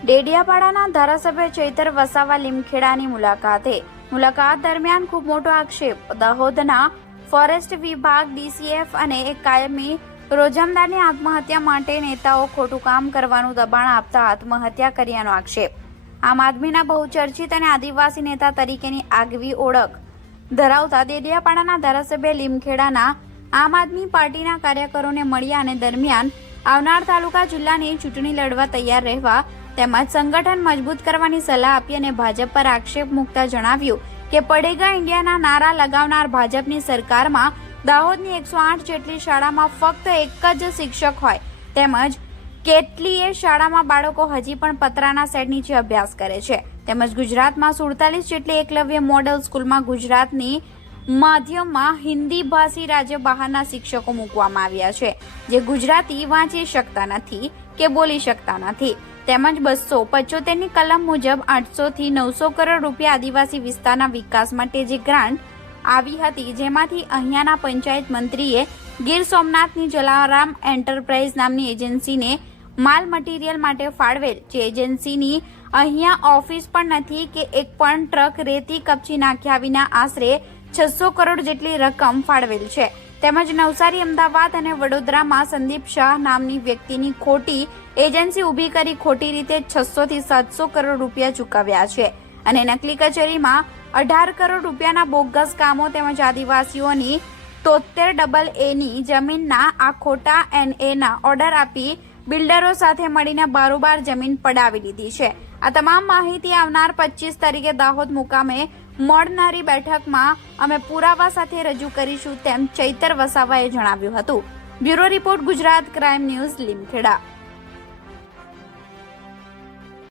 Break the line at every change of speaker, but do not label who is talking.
ડેડિયાપાડાના ધારાસભ્ય ચૈતર વસાવા લીમખેડાની મુલાકાતે. મુલાકાત દરમિયાન ખૂબ મોટો આક્ષેપ. દાહોદના ફોરેસ્ટ વિભાગ, ડીસીએફ અને એક કાયમી રોજમદારની આત્મહત્યા માટે નેતાઓ ખોટું કામ કરવાનું દબાણ આપતા આત્મહત્યા કર્યાનો આક્ષેપ. આમ આદમીના બહુચર્ચિત અને આદિવાસી નેતા તરીકેની આગવી ઓળખ ધરાવતા દેડિયાપાડાના ધારાસભ્ય લીમખેડાના આમ આદમી પાર્ટીના કાર્યકરોને મળ્યા અને દરમિયાન આવનાર તાલુકા જિલ્લાની ચૂંટણી લડવા તૈયાર રહેવા તેમજ સંગઠન મજબૂત કરવાની સલાહ આપી અને ભાજપ પર આક્ષેપ મૂકતા જણાવ્યું કે પડેગા ઇન્ડિયાના નારા લગાવનાર ભાજપની સરકારમાં દાહોદની એકસો આઠ જેટલી શાળામાં ફક્ત એક જ શિક્ષક હોય. તેમજ કેટલીય શાળામાં બાળકો હજી પણ પતરાના સેટ નીચે અભ્યાસ કરે છે. તેમજ ગુજરાતમાં સુડતાલીસ જેટલી એકલવ્ય મોડલ સ્કૂલમાં ગુજરાતની માધ્યમમાં હિન્દી ભાષી રાજ્ય બહારના શિક્ષકો મૂકવામાં આવ્યા છે. જે ગુજરાતી વાંચી શકતા નથી કે બોલી શકતા નથી. તેમજ બસો પંચોતેરની કલમ મુજબ આઠસોથી નવસો કરોડ રૂપિયા આદિવાસી વિસ્તારના વિકાસ માટે જે ગ્રાન્ટ આવી હતી, જેમાંથી અહીંયાના પંચાયત મંત્રીએ ગીર સોમનાથની જલારામ એન્ટરપ્રાઇઝ નામની એજન્સીને માલ મટીરિયલ માટે ફાળવેલ. જે એજન્સીની અહીંયા ઓફિસ પણ નથી કે એક પણ ટ્રક રેતી કપચી નાખ્યા વિના આશરે છસો કરોડ જેટલી રકમ ફાળવેલ છે. તેમજ નવસારી, અમદાવાદ અને વડોદરામાં સંદીપ શાહ નામની વ્યક્તિની ખોટી એજન્સી ઊભી કરી ખોટી રીતે છસો થી સાતસો કરોડ રૂપિયા ચૂકવ્યા છે અને નકલી કચેરીમાં અઢાર કરોડ રૂપિયાના બોગસ કામો તેમજ આદિવાસીઓની તોતેર ડબલ એની જમીનના આ ખોટા એન એના ઓર્ડર આપી બિલ્ડરો સાથે મળીને બારોબાર જમીન પડાવી લીધી છે. આ તમામ માહિતી આવનાર પચીસ તારીખે દાહોદ મુકામે મળનારી બેઠકમાં અમે પુરાવા સાથે રજૂ કરીશું તેમ ચૈતર વસાવાએ જણાવ્યું હતું. Bureau report Gujarat crime news Limkheda.